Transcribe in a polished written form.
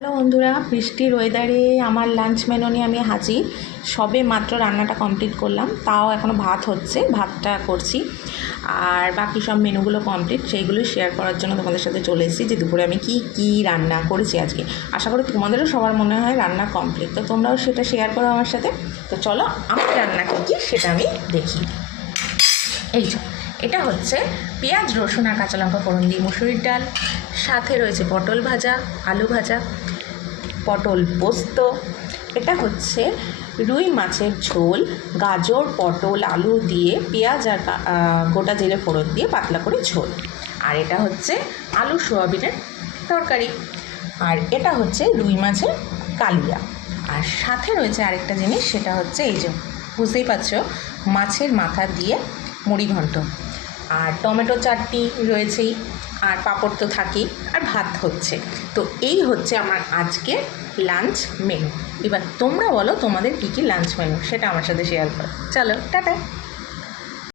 Hello বন্ধুরা, বৃষ্টির ওয়েদারে আমার লাঞ্চ মেনু নিয়ে আমি হাজির। সবে মাত্র রান্নাটা কমপ্লিট করলাম, তাও এখনও ভাত হচ্ছে, ভাতটা করছি। আর বাকি সব মেনুগুলো কমপ্লিট, সেইগুলো শেয়ার করার জন্য তোমাদের সাথে চলে এসেছি যে দুপুরে আমি কি রান্না করেছি আজকে। আশা করি তোমাদেরও সবার মনে হয় রান্না কমপ্লিট, তো তোমরাও সেটা শেয়ার করো আমার সাথে। তো চলো আমার রান্না কী সেটা আমি দেখি। এই যে এটা হচ্ছে পেঁয়াজ রসুন আর কাঁচা লঙ্কা ফোড়ন দিয়ে মুসুরির ডাল, সাথে রয়েছে পটল ভাজা, আলু ভাজা, পটল পোস্ত। এটা হচ্ছে রুই মাছের ঝোল, গাজর পটল আলু দিয়ে পেঁয়াজ আর গোটা জিরে ফোড়ন দিয়ে পাতলা করে ঝোল। আর এটা হচ্ছে আলু সোয়াবিনের তরকারি। আর এটা হচ্ছে রুই মাছের কালিয়া। আর সাথে রয়েছে আরেকটা জিনিস, সেটা হচ্ছে এই যে বুঝতেই পারছো, মাছের মাথা দিয়ে মুড়ি ঘন্ট। আর টমেটো চাটনি রয়েছেই, আর পাঁপড় তো থাকেই, আর ভাত হচ্ছে। তো এই হচ্ছে আমার আজকে লাঞ্চ মেনু। এবার তোমরা বলো তোমাদের কী কী লাঞ্চ মেনু, সেটা আমার সাথে শেয়ার করো। চলো টাটা।